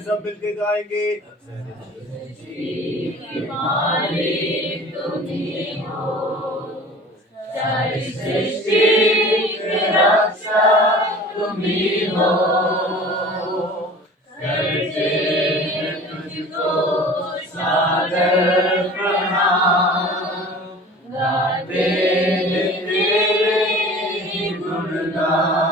सब मिलके गाएंगे। मालिक तुम्हीं हो, सारी सृष्टि के रक्षक तुम्हीं हो, करते हैं तुझको सादर प्रणाम, गाते हैं तेरे ही गुणगान।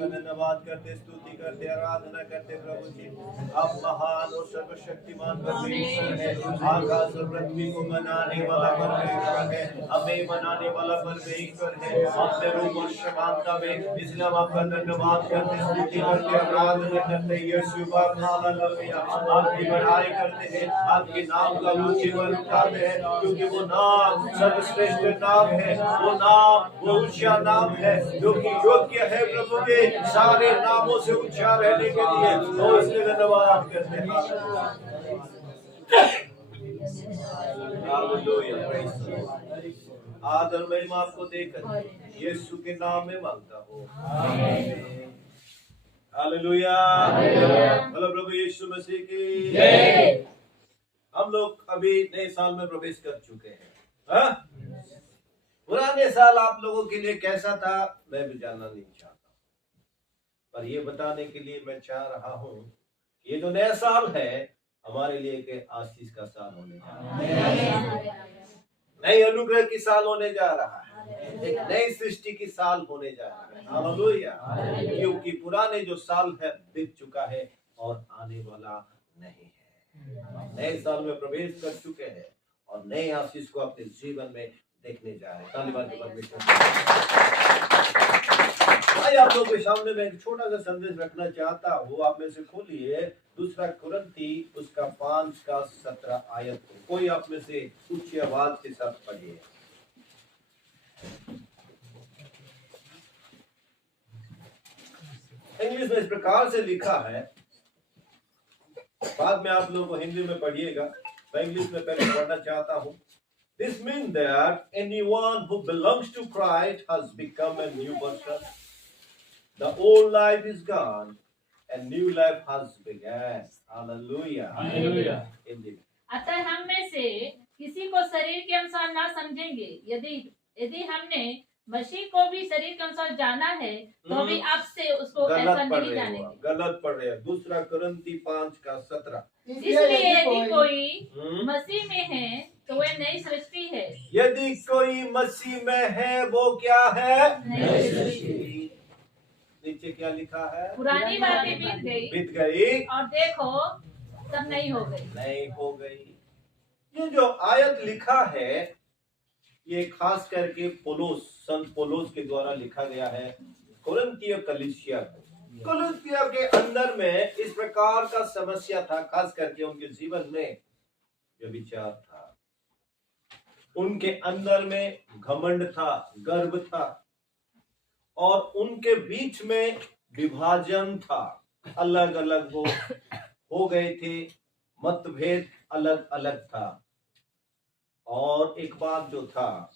धन्यवाद करते, स्तुति करते, आराधना करते प्रभु जी। आप महान और सर्वशक्तिमान परमेश्वर है, आकाश और पृथ्वी को बनाने वाला परमेश्वर है, हमें बनाने वाला परमेश्वर है। अपने रूप और समानता में, इसलिए हम आपका धन्यवाद करते, स्तुति करते, आराधना करते, यीशु हालेलुया। आपकी बढ़ाई करते हैं, आपके नाम का ऊंचाई उठाते हैं, क्योंकि वो नाम सर्वश्रेष्ठ नाम है, वो नाम वो ऊंचा नाम है जो कि योग्य है प्रभु के सारे नामों से ऊंचा रहने के लिए। तो इसलिए धन्यवाद करते हैं। आदर महिमा आपको देकर यीशु के नाम में मांगता हूँ, हालेलुया। बोलो प्रभु यीशु मसीह की जय। हम लोग अभी नए साल में प्रवेश कर चुके हैं। हाँ? पुराने साल आप लोगों के लिए कैसा था मैं भी जानना नहीं चाहता, पर ये बताने के लिए मैं चाह रहा हूँ ये जो नया साल है हमारे लिए एक आशीष का साल होने जा रहा है, नई अनुग्रह की साल होने जा रहा है, एक नई सृष्टि की साल होने जा रहा है, हालेलुया। क्योंकि पुराने जो साल है बीत चुका है और आने वाला नहीं है। नए साल में प्रवेश कर चुके हैं और नए आशीष को अपने जीवन में देखने जा रहे हैं। भाई आप लोगों के सामने मैं एक छोटा सा संदेश रखना चाहता हूँ। आप में से खोलिए दूसरा कुरिन्थी उसका 5 का 17 आयत को। कोई आप में से ऊंची आवाज के साथ पढ़िए। इंग्लिश में इस प्रकार से लिखा है, बाद में आप लोगों को हिंदी में पढ़िएगा, मैं इंग्लिश में पहले पढ़ना चाहता हूँ। This means that anyone who belongs to Christ has become a new person. The old life is gone and new life has begun. Hallelujah. Hallelujah. Indeed. अतः हम में से किसी को शरीर के अनुसार ना समझेंगे। यदि हमने मसीह को भी शरीर के अनुसार जाना है तो भी आपसे उसको ऐसा नहीं जानेंगे। गलत पढ़ रहे हैं। दूसरा कुरिन्थी 5 का 17। इसलिए यदि कोई मसीह में है तो वह नई सृष्टि है। यदि कोई मसीह में है वो क्या है? नई सृष्टि। नीचे क्या लिखा है? पुरानी बातें बीत गई और देखो सब नई हो गई। ये जो आयत लिखा है ये खास करके संत पौलुस के द्वारा लिखा गया है कुरिन्थियों कलीसिया को। कलीसिया के अंदर में इस प्रकार का समस्या था, खास करके उनके जीवन में व्यभिचार था, उनके अंदर में घमंड था, गर्व था और उनके बीच में विभाजन था, अलग अलग हो गए थे, मतभेद अलग अलग था। और एक बात जो था,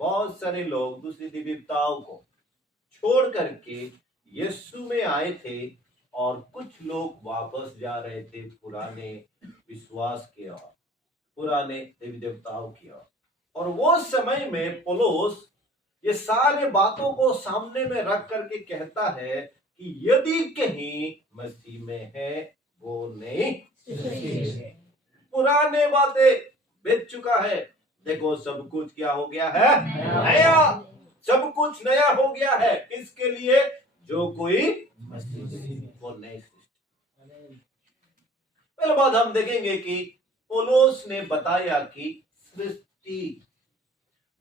बहुत सारे लोग दूसरी दिव्यताओं को छोड़ करके यीशु में आए थे और कुछ लोग वापस जा रहे थे पुराने विश्वास की ओर, पुराने देवी देवताओं की ओर। और वो समय में पौलुस ये सारे बातों को सामने में रख करके कहता है कि यदि कहीं मसीह में है वो नहीं, पुराने बातें बीत चुका है, देखो सब कुछ क्या हो गया है? नया। सब कुछ नया हो गया है। किसके लिए? जो कोई वो नई सृष्टि। पहले बात हम देखेंगे कि पौलुस ने बताया कि सृष्टि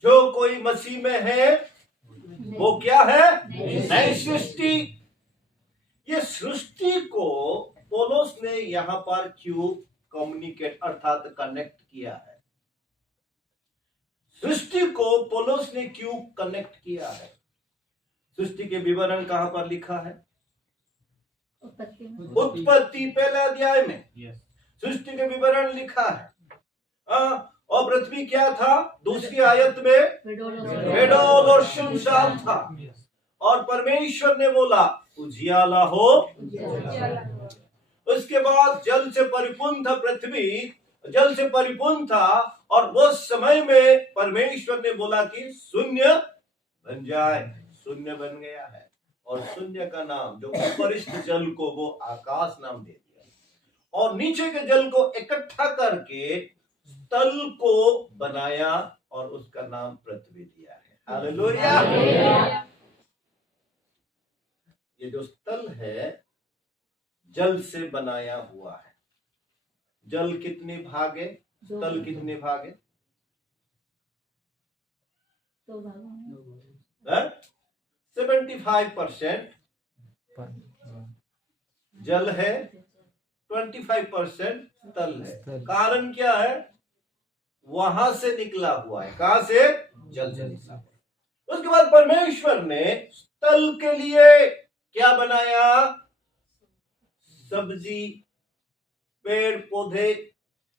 जो कोई मसीह में है वो क्या है? नई सृष्टि। ये सृष्टि को पौलुस ने यहां पर क्यों कम्युनिकेट अर्थात कनेक्ट किया है? सृष्टि को पौलुस ने क्यों कनेक्ट किया है? सृष्टि के विवरण कहां पर लिखा है? उत्पत्ति पहले अध्याय में सृष्टि के विवरण लिखा है। और पृथ्वी क्या था? दूसरी आयत में बेडोल और सुनसान था, और परमेश्वर ने बोला उजियाला हो। उसके बाद जल से परिपूर्ण था, पृथ्वी जल से परिपूर्ण था, और वो समय में परमेश्वर ने बोला कि शून्य बन जाए। शून्य बन गया है, और शून्य का नाम जो उपरिष्ठ जल को वो आकाश नाम दे दिया, और नीचे के जल को इकट्ठा करके तल को बनाया और उसका नाम पृथ्वी दिया है। हालेलुया। ये जो तल है जल से बनाया हुआ है। जल कितने भाग है? तल कितने भाग है? 75% जल है, 25% तल है। कारण क्या है? वहां से निकला हुआ है। कहां से? जल से निकला। उसके बाद परमेश्वर ने तल के लिए क्या बनाया? सब्जी, पेड़ पौधे,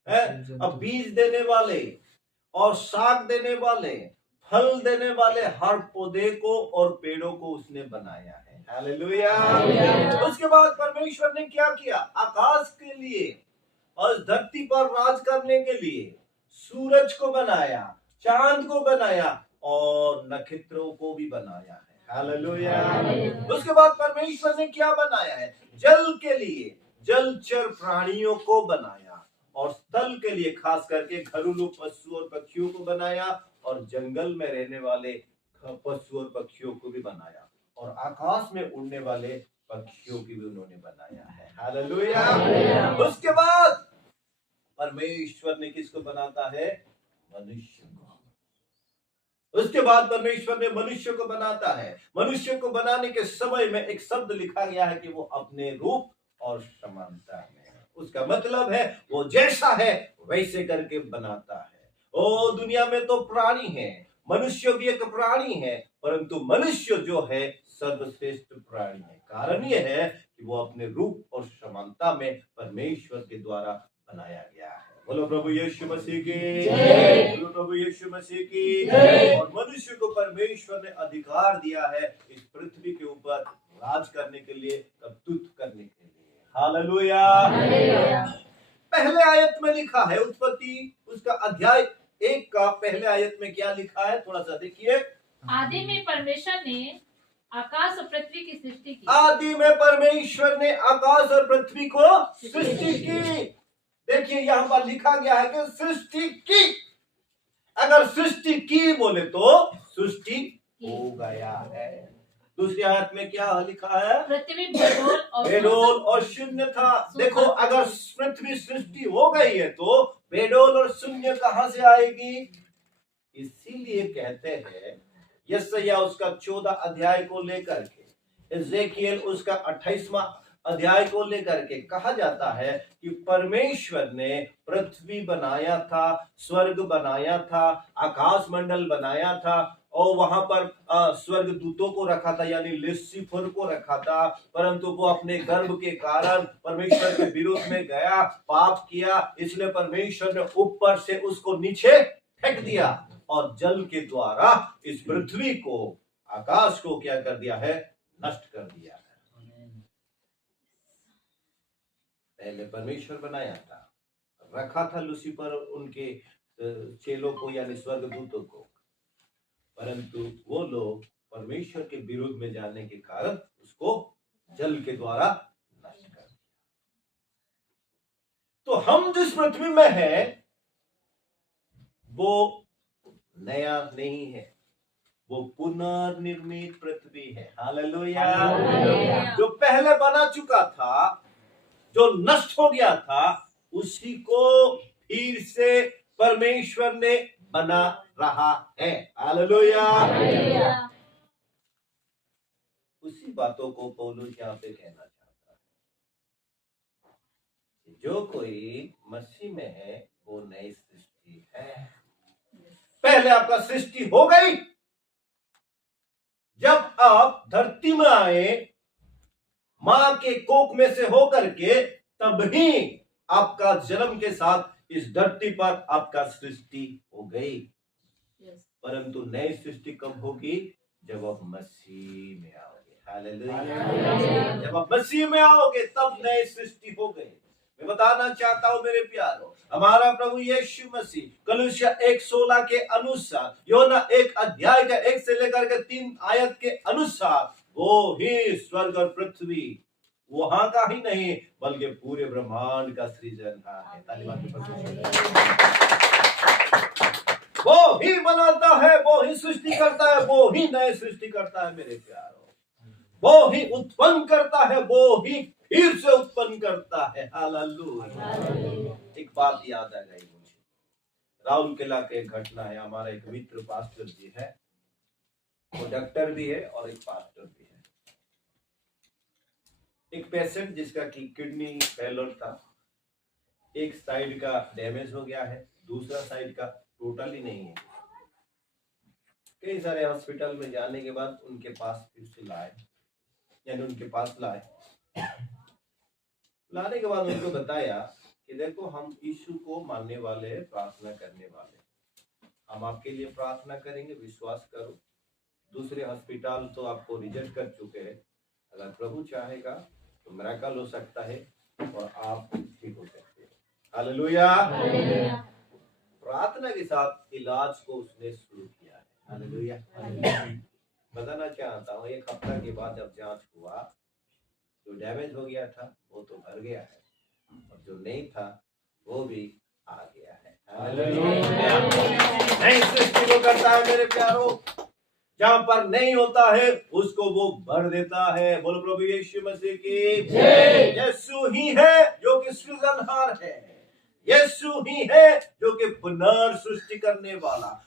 अब बीज देने वाले और साग देने वाले, फल देने वाले हर पौधे को और पेड़ों को उसने बनाया है। हालेलुया। उसके बाद परमेश्वर ने क्या किया? आकाश के लिए और धरती पर राज करने के लिए सूरज को बनाया, चांद को बनाया और नक्षत्रों को भी बनाया है। हालेलुया। उसके बाद परमेश्वर ने क्या बनाया है? जल के लिए जलचर प्राणियों को बनाया, और स्थल के लिए खास करके घरेलू पशु और पक्षियों को बनाया, और जंगल में रहने वाले पशु और पक्षियों को भी बनाया, और आकाश में उड़ने वाले पक्षियों की भी उन्होंने बनाया है। हालेलुया। उसके बाद परमेश्वर ने किसको बनाता है? मनुष्य को। उसके बाद परमेश्वर ने मनुष्य को बनाता है। मनुष्य को बनाने के समय में एक शब्द लिखा गया है कि वो अपने रूप और समानता में है। उसका मतलब है वो जैसा है वैसे करके बनाता है। ओ दुनिया में तो प्राणी है, मनुष्य भी एक प्राणी है, परंतु मनुष्य जो है सर्वश्रेष्ठ प्राणी है। कारण यह है कि वो अपने रूप और समानता में परमेश्वर के द्वारा बनाया गया है। बोलो प्रभु यीशु मसीह की जय। बोलो प्रभु यीशु मसीह की जय। और मनुष्य को परमेश्वर ने अधिकार दिया है इस पृथ्वी के ऊपर राज करने के लिए, कर्तृत्व करने के लिए। हालेलुया। पहले आयत में लिखा है, उत्पत्ति उसका अध्याय 1 का पहले आयत में क्या लिखा है? थोड़ा सा देखिए। आदि में परमेश्वर ने आकाश और पृथ्वी की सृष्टि की। आदि में परमेश्वर ने आकाश और पृथ्वी को सृष्टि की। देखिए यहां पर लिखा गया है कि सृष्टि की। अगर सृष्टि की बोले तो सृष्टि हो गया है। दूसरी आयत में क्या लिखा है? पृथ्वी बेडोल और शून्य था। देखो अगर पृथ्वी सृष्टि हो गई है तो बेडोल और शून्य कहां से आएगी? इसीलिए कहते हैं यशायाह उसका 14 अध्याय को लेकर के, एजेकिएल उसका 28वां अध्याय को लेकर के कहा जाता है कि परमेश्वर ने पृथ्वी बनाया था, स्वर्ग बनाया था, आकाश मंडल बनाया था, और वहां पर स्वर्ग दूतों को रखा था, यानी लूसीफर को रखा था, परंतु वो अपने गर्व के कारण परमेश्वर के विरोध में गया, पाप किया, इसलिए परमेश्वर ने ऊपर से उसको नीचे फेंक दिया और जल के द्वारा इस पृथ्वी को, आकाश को क्या कर दिया है? नष्ट कर दिया है। पहले परमेश्वर बनाया था, रखा था लूसीफर उनके चेलों को यानी स्वर्गदूतों को, परंतु वो लोग परमेश्वर के विरोध में जाने के कारण उसको जल के द्वारा नष्ट कर दिया। तो हम जिस पृथ्वी में है वो नया नहीं है, वो पुनर्निर्मित पृथ्वी है। हालेलुया। जो पहले बना चुका था, जो नष्ट हो गया था, उसी को फिर से परमेश्वर ने बना रहा है। हालेलुया। हालेलुया। उसी बातों को पौलुस यहाँ पे कहना चाहता है, जो कोई मसीह में है वो नई सृष्टि है। पहले आपका सृष्टि हो गई जब आप धरती में आए, मां के कोख में से होकर के, तभी आपका जन्म के साथ इस धरती पर आपका सृष्टि हो गई। परंतु नई सृष्टि कब होगी? जब आप मसीह में आओगे। हालेलुया। जब आप मसीह में आओगे तब नई सृष्टि हो गई। मैं बताना चाहता हूं मेरे प्यारों, हमारा प्रभु यीशु मसीह कलुसिया 1:16 के अनुसार, योना 1 अध्याय का 1 से लेकर के 3 आयत के अनुसार, वो ही स्वर्ग और पृथ्वी वहां का ही नहीं बल्कि पूरे ब्रह्मांड का सृजनहार है। तालिबान के वो ही बनाता है, वो ही सृष्टि करता है, वो ही नए सृष्टि करता है मेरे प्यारों। वो ही उत्पन्न करता है, वो ही फिर से उत्पन्न करता है। हालेलुया। एक बात याद आ गई मुझे, राउल किला के एक घटना है। हमारा एक मित्र पास्टर जी है, वो डॉक्टर भी है और एक पास्टर भी है। एक पेशेंट जिसका की किडनी फेलियर था, एक साइड का डैमेज हो गया है, दूसरा साइड का टोटली नहीं है। कई सारे हॉस्पिटल में जाने के बाद उनके पास फिर से लाए, यानी उनके पास लाने के बाद उनको बताया कि देखो हम यीशु को मानने वाले, प्रार्थना करने वाले, हम आपके लिए प्रार्थना करेंगे, विश्वास करो। दूसरे हॉस्पिटल तो आपको रिजेक्ट कर चुके हैं, अगर प्रभु चाहेगा तो मिरेकल हो सकता है और आप ठीक हो सकते हैं। हालेलुया। प्रार्थना के साथ इलाज को उसने शुरू किया है। हालेलुया। बताना चाहता हूँ, एक हफ्ता के बाद जब जांच हुआ, जो डैमेज हो गया था वो तो भर गया है और जो नहीं था वो भी आ गया है। हालेलुया। नई सृष्टि को करता है मेरे प्यारों, जहां पर नहीं होता है उसको वो भर देता है। बोलो प्रभु यीशु मसीह की जय। यीशु ही है जो कि सृजनहार है, यीशु ही है जो कि पुनर्सृष्टि करने वाला,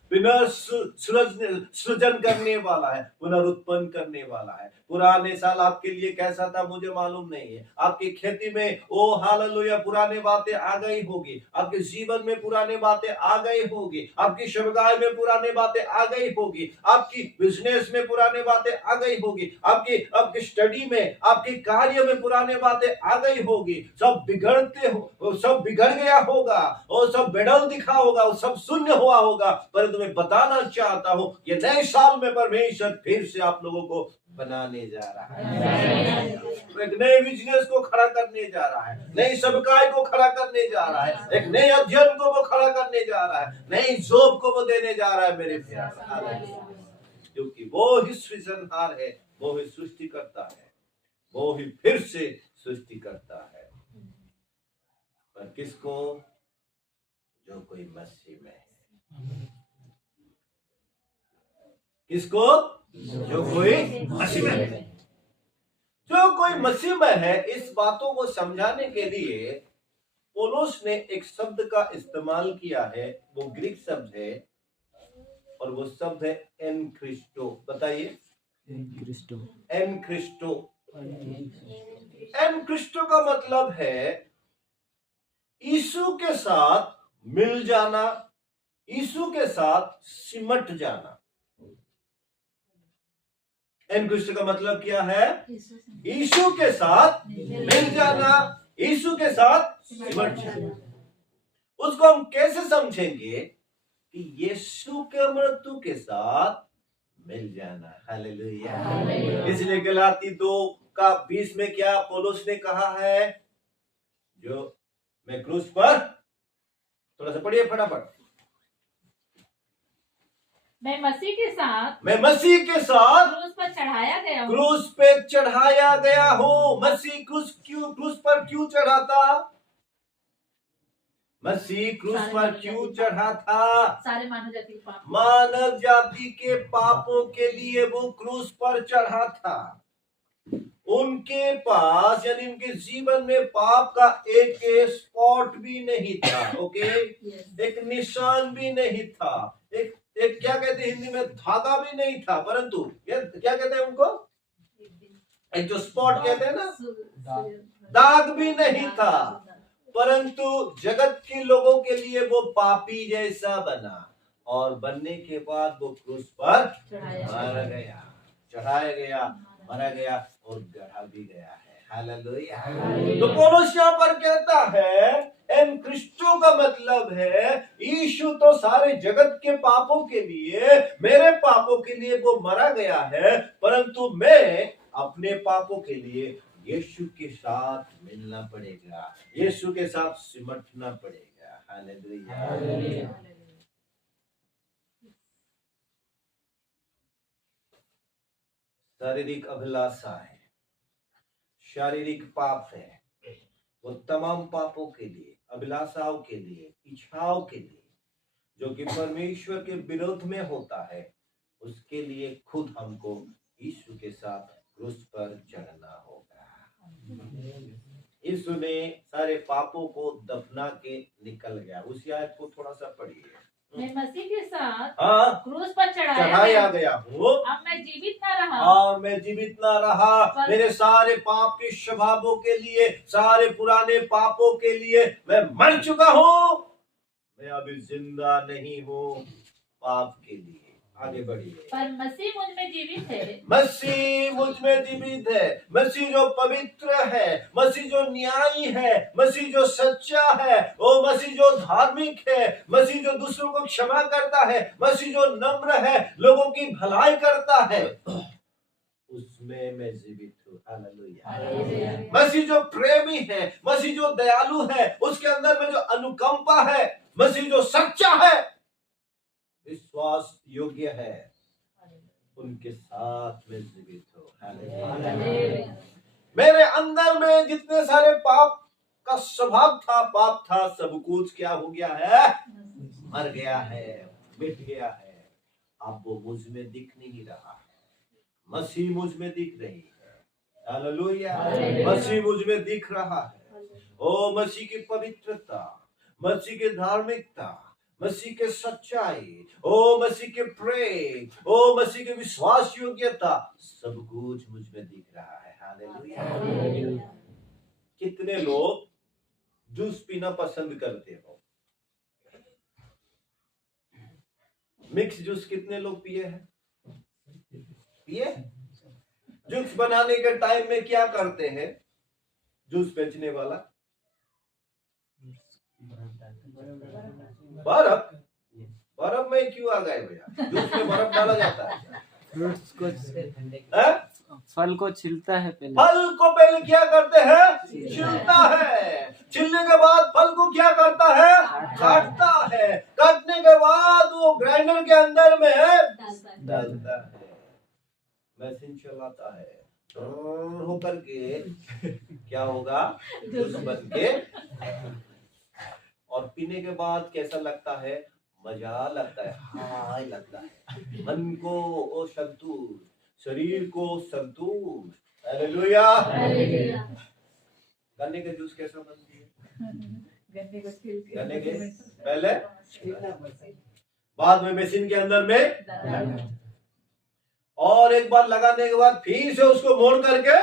सृजन करने वाला है, पुनरुत्पन्न करने वाला है। पुराने साल आपके लिए कैसा था मुझे मालूम नहीं है। आपकी खेती में ओ हालेलुया पुराने बातें आ गई होगी, आपके जीवन में पुराने बातें आ गई होगी, आपकी सेवकाई में पुराने बातें आ गई होगी, आपकी बिजनेस में पुराने बातें आ गई होगी, आपकी स्टडी में, आपके कार्य में पुराने बातें आ गई होगी। सब बिगड़ते हो, सब बिगड़ गया होगा और सब बेडल दिखा होगा और सब शून्य हुआ होगा। पर तुम्हें बताना चाहता हूं, ये नए साल में परमेश्वर फिर से आप लोगों को बनाने जा रहा है, एक नए बिजनेस को खड़ा करने जा रहा है, नई सेवकाई को खड़ा करने जा रहा है, एक नए अध्ययन को वो खड़ा करने जा रहा है, नई जॉब को वो देने जा रहा है मेरे प्यारे। क्योंकि वो ही सृजनहार है, वो ही सृष्टि करता है, वो ही फिर से सृष्टि करता है। पर किसको? जो कोई मसीह में है। किसको? जो कोई मसीह में है। जो कोई मसीह में है, इस बातों को समझाने के लिए पौलुस ने एक शब्द का इस्तेमाल किया है, वो ग्रीक शब्द है और वो शब्द है एन क्रिस्टो। बताइए, एन क्रिस्टो। एन क्रिस्टो का मतलब है यीशु के साथ मिल जाना, यीशु के साथ सिमट जाना। एन क्रिस्टो का मतलब क्या है? यीशु के साथ मिल जाना, यीशु के साथ सिमट जाना। उसको हम कैसे समझेंगे? कि यीशु के मृत्यु के साथ मिल जाना। हालेलुया। इसलिए गलाती 2:20 में क्या पौलुस ने कहा है? जो मैं क्रूस पर, थोड़ा सा पढ़िए फटाफट। मैं मसीह के साथ क्रूस पर चढ़ाया गया हूँ। क्रूस पे चढ़ाया गया हूँ। मसीह क्रूस पर क्यों चढ़ा था? मसीह क्रूस पर क्यों चढ़ा था? सारे मानव जाति के पापों के लिए वो क्रूस पर चढ़ा था। उनके पास यानी उनके जीवन में पाप का एक स्पॉट भी नहीं था। ओके, एक निशान भी नहीं था, एक एक क्या कहते हैं हिंदी में, धागा भी नहीं था, परंतु क्या कहते हैं उनको, एक जो स्पॉट कहते हैं ना, दाग भी नहीं था, परंतु जगत के लोगों के लिए वो पापी जैसा बना और बनने के बाद वो क्रूस पर मारा गया, चढ़ाया गया, मारा गया और गढ़ा भी गया है। हालेलुया। तो पौलुस यहाँ पर कहता है एन क्रिस्टो का मतलब है यीशु तो सारे जगत के पापों के लिए, मेरे पापों के लिए वो मरा गया है, परंतु मैं अपने पापों के लिए यीशु के साथ मिलना पड़ेगा, यीशु के साथ सिमटना पड़ेगा। हालेलुया। शारीरिक अभिलाषा है, शारीरिक पाप है, वो तमाम पापों के लिए, अभिलाषाओं के लिए, इच्छाओं के लिए जो कि परमेश्वर के विरोध में होता है, उसके लिए खुद हमको यीशु के साथ क्रूस पर चढ़ना होगा। यीशु ने सारे पापों को दफना के निकल गया। उस आयत को थोड़ा सा पढ़िए। मैं मसीह के साथ क्रूस पर चढ़ाया गया हूँ, अब मैं जीवित ना रहा और मैं जीवित ना रहा, मेरे सारे पाप के स्वभावों के लिए, सारे पुराने पापों के लिए मैं मर चुका हूँ, मैं अभी जिंदा नहीं हूँ पाप के लिए। आगे बढ़िए। पर मसीह मुझ में जीवित है, मसीह मुझ में जीवित है, मसीह जो पवित्र है, मसीह जो न्यायी है, मसीह जो सच्चा है, वो मसीह जो धार्मिक है, मसीह जो दूसरों को क्षमा करता है, मसीह जो नम्र है, लोगों की भलाई करता है, उसमें मैं जीवित हूँ। हालेलुया। मसीह जो प्रेमी है, मसीह जो दयालु है, उसके अंदर में जो अनुकंपा है, मसीह जो सच्चा है, विश्वास योग्य है, उनके साथ में जीवित हो। हालेलुया। मेरे अंदर में जितने सारे पाप का स्वभाव था, पाप था, सब कुछ क्या हो गया है, मर गया है, मिट गया है। अब वो मुझ में दिख नहीं रहा है, मसीह मुझ में दिख रही है। हालेलुया। मसीह मुझ में दिख रहा है। ओ मसीह की पवित्रता, मसीह की धार्मिकता, मसीह के सच्चाई, ओ मसीह के प्रेम, ओ मसीह के विश्वास योग्यता, सब कुछ मुझ में दिख रहा है। हालेलुया। कितने लोग जूस पीना पसंद करते हो? मिक्स जूस कितने लोग पिए हैं? पिए? जूस बनाने के टाइम में क्या करते हैं जूस बेचने वाला? बर्फ? बर्फ में क्यों आ गए भैया? जूस में बर्फ डाला जाता है? फ्रूट्स को फल को छिलता है, पहले फल को पहले क्या करते हैं? छिलता है। छिलने के बाद फल को क्या करता है? काटता है। काटने के बाद वो ग्राइंडर के अंदर में डालता है, मशीन चलाता है, होकर के क्या होगा? जूस बन के, और पीने के बाद कैसा लगता है? मजा लगता है, हाय लगता है, मन को ओ संतोष, शरीर को संतोष। हालेलुया। गन्ने का जूस कैसा बनती है? गन्ने के पहले, बाद में मशीन के अंदर में, और एक बार लगाने के बाद फिर से उसको मोड़ करके,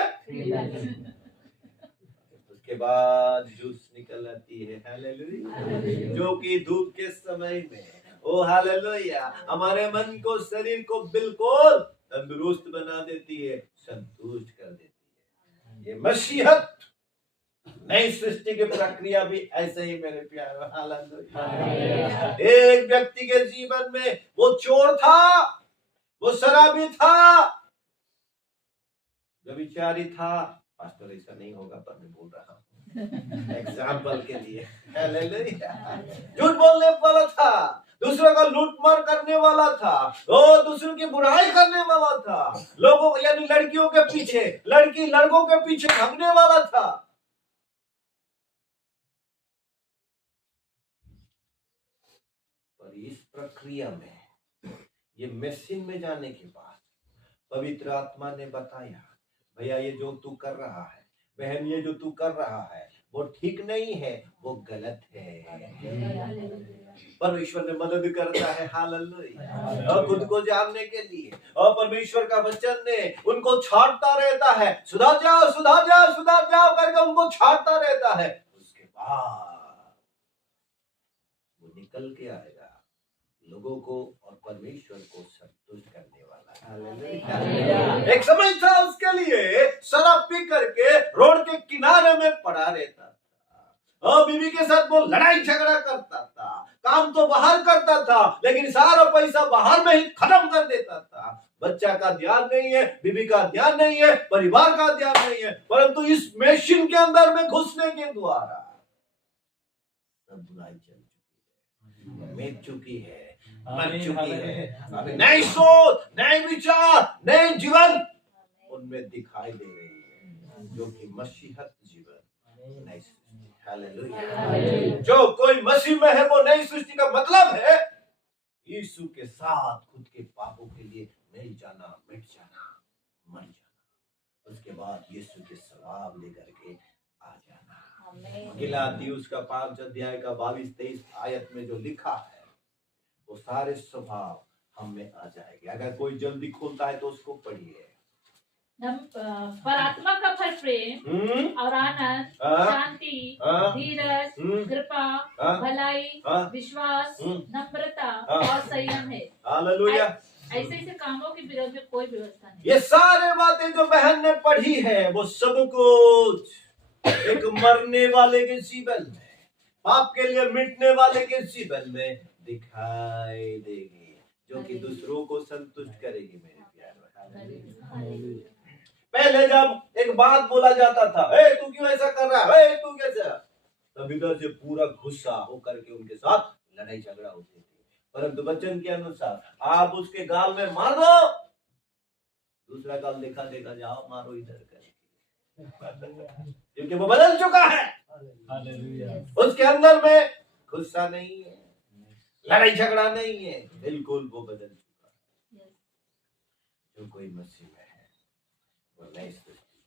उसके बाद जूस निकल आती है। हालेलुया। जो कि धूप के समय में, ओ हालेलुया, हमारे मन को, शरीर को बिल्कुल तंदुरुस्त बना देती है, संतुष्ट कर देती है। ये मसीहत, नई सृष्टि की प्रक्रिया भी ऐसे ही मेरे प्यारे। हालेलुया। एक व्यक्ति के जीवन में वो चोर था, वो शराबी था, व्यभिचारी था। पास्टर ऐसा नहीं होगा पर मैं बोल रहा हूँ एग्जाम्पल के लिए। हालेलुया। झूठ बोलने वाला था, दूसरों का लूटमार करने वाला था, वो दूसरों की बुराई करने वाला था, लोगों यानी लड़कियों के पीछे, लड़की लड़कों के पीछे भागने वाला था। पर इस प्रक्रिया में, ये मशीन में जाने के बाद पवित्र आत्मा ने बताया, भैया ये जो तू कर रहा है, बहन ये जो तू कर रहा है वो ठीक नहीं है, वो गलत है। परमेश्वर ने मदद करता है, हालेलुया, और खुद को जानने के लिए, और परमेश्वर का वचन ने उनको छांटता रहता है, सुधार जाओ सुधार जाओ सुधार जाओ करके उनको छांटता रहता है। उसके बाद वो निकल के आएगा लोगों को और परमेश्वर को संतुष्ट करने वाला। हालेलुया। एक समय था उसके लिए शराब पी करके रोड के किनारे में पड़ा रहता था, और बीवी के साथ वो लड़ाई झगड़ा करता था, काम तो बाहर करता था लेकिन सारा पैसा बाहर में ही खत्म कर देता था। बच्चा का ध्यान नहीं है, बीवी का ध्यान नहीं है, परिवार का ध्यान नहीं है, परंतु इस मशीन के अंदर में घुसने के द्वारा सब बुराई चल चुकी है, मिट चुकी है, मर चुकी है। अभी नई सोच, नए विचार, नए जीवन उनमें दिखाई दे रही है, जो कि मसीहत जीवन, नई सृष्टि। हालेलुया। जो कोई मसीह में है वो नई सृष्टि का मतलब है यीशु के साथ खुद के पापों के लिए मिल जाना, मिट जाना, मर जाना, उसके बाद यीशु के स्वभाव लेकर के आ जाना। गलातियुस का 5 अध्याय का 22-23 आयत में जो लिखा है वो सारे स्वभाव हम में आ जाएंगे। अगर कोई जल्दी खोलता है तो उसको पढ़िए। पर आत्मा का फल प्रेम और आनंद, शांति, धीरज, कृपा, भलाई, विश्वास, नम्रता और संयम है। हालेलुया। ऐसे ऐसे कामों के विरोध में कोई व्यवस्था नहीं। ये सारे बातें जो बहन ने पढ़ी है वो सब कुछ एक मरने वाले के जीवन में, पाप के लिए मिटने वाले के जीवन में दिखाई देगी, जो कि दूसरों को संतुष्ट करेगी। मेरे प्यारे, पहले जब एक बात बोला जाता था, ए तू क्यों ऐसा कर रहा है, ए तू कैसे, तब इधर से पूरा गुस्सा होकर के उनके साथ लड़ाई झगड़ा होती थी। परंतु वचन के अनुसार आप उसके गाल में मार दो, दूसरा गाल देखा देगा, जाओ मारो इधर करके, क्योंकि वो बदल चुका है। उसके अंदर में गुस्सा नहीं है, लड़ाई झगड़ा नहीं है, बिल्कुल वो बदल चुका है। जो कोई मसीह में है वो नई सृष्टि।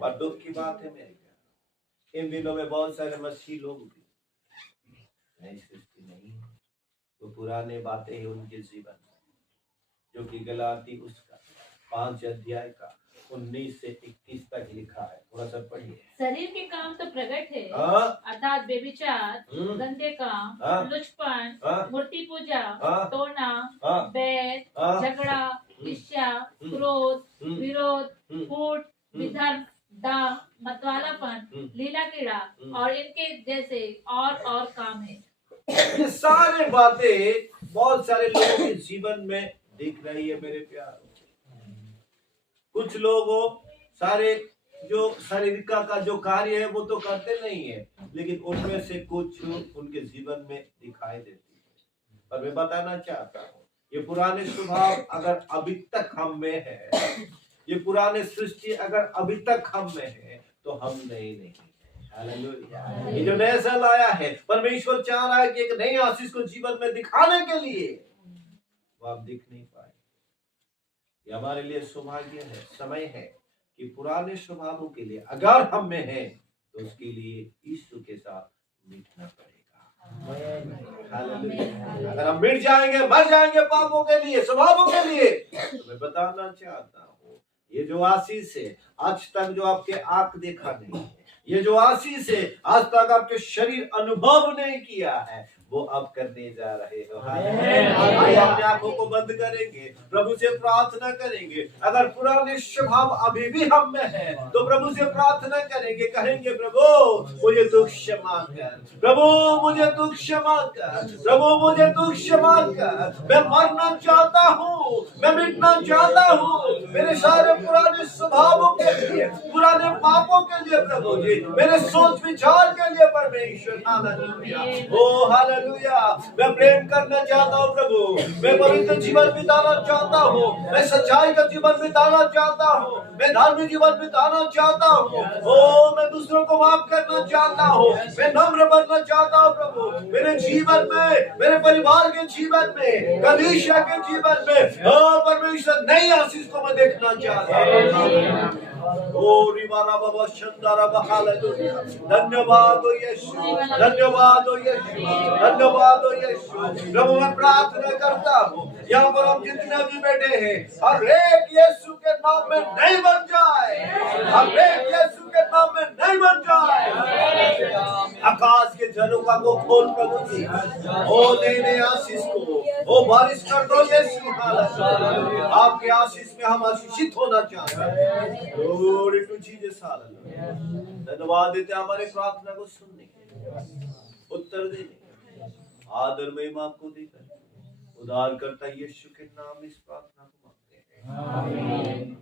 पर दुख की बात है मेरे प्यारे, इन दिनों में बहुत सारे मसीह लोग भी नई सृष्टि नहीं है, तो पुराने बातें हैं उनके जीवन में, जो कि गलाती उसका 5 अध्याय का 19 से 21 तक लिखा है। थोड़ा सा पढ़िए। शरीर के काम तो प्रकट है, अर्थात व्यभिचार, गंदे काम, लुचपन, मूर्ति पूजा, टोना, बैर, झगड़ा, ईर्ष्या, क्रोध, विरोध, फूट, विधर्म, दाम, मतवालापन, लीला कीड़ा और इनके जैसे और काम है। ये सारे बातें बहुत सारे लोगों के जीवन में दिख रही है मेरे प्यार। कुछ लोग सारे जो शारीरिक का जो कार्य है वो तो करते नहीं है, लेकिन उनमें से कुछ उनके जीवन में दिखाई देती है। पर मैं बताना चाहता हूँ, ये पुराने स्वभाव अगर अभी तक हम में है, ये पुराने सृष्टि अगर अभी तक हम में है, तो हम नहीं। हालेलुया। ये जो नया साल आया है, परमेश्वर चाह रहा है कि एक नई आशीष को जीवन में दिखाने के लिए, वो आप दिख नहीं पाए। ये हमारे लिए सौभाग्य है, समय है कि पुराने स्वभावों के लिए अगर हम में है तो उसके लिए यीशु के साथ मिटना पड़ेगा। हालेलुया। अगर हम मिट जाएंगे, मर जाएंगे पापों के लिए, स्वभावों के लिए, तो मैं बताना चाहता हूँ, ये जो आशीष है आज तक जो आपके आंख देखा नहीं है, ये जो आशीष है आज तक आपके शरीर अनुभव नहीं किया है, वो आप करने जा रहे हो। आइए अपनी आंखों को बंद करेंगे, प्रभु से प्रार्थना करेंगे। अगर पुराने स्वभाव अभी भी हम में है तो प्रभु से प्रार्थना करेंगे, कहेंगे प्रभु मुझे तू क्षमा कर, प्रभु मुझे तू क्षमा कर, प्रभु मुझे तू क्षमा कर। मैं मरना चाहता हूँ, मैं मिटना चाहता हूँ, मेरे सारे पुराने स्वभावों के लिए, पुराने पापों के लिए प्रभु जी, मेरे सोच विचार के लिए परमेश्वर। हालेलुया, ओ हालेलुया। मैं प्रेम करना चाहता हूँ प्रभु, मैं पवित्र जीवन बिताना चाहता हूँ, मैं सच्चाई का जीवन बिताना चाहता हूँ, मैं धार्मिक जीवन बिताना चाहता हूँ, ओ मैं दूसरों को माफ करना चाहता हूँ, मैं नम्र बनना चाहता हूँ प्रभु। मेरे जीवन में, मेरे परिवार के जीवन में, कलीसिया के जीवन में, ओ परमेश्वर नई आशीष को मैं देखना चाहते हैं। ओ रिवारा बाबा शंदारा हालेलुया। धन्यवाद हो यीशु, धन्यवाद हो यीशु, धन्यवाद हो यीशु। प्रभु मैं प्रार्थना करता हूँ यहाँ पर हम जितने भी बैठे हैं हर एक यीशु के नाम में नहीं बन जाए, हर एक यीशु के नाम में नहीं बन जाए। आकाश के झरोखा को खोल प्रभु जी, ओ नए आशीष को ओ बारिश कर दो यीशु। हालेलुया। आपके आशीष में हम आशीषित होना चाहते हैं। Glory to Jesus. हालेलुया। धन्यवाद देते हमारे प्रार्थना को सुनने के, उत्तर देने के, आदर महिमा आपको देकर उद्धारकर्ता यीशु के नाम इस प्रार्थना को मांगते हैं। आमीन।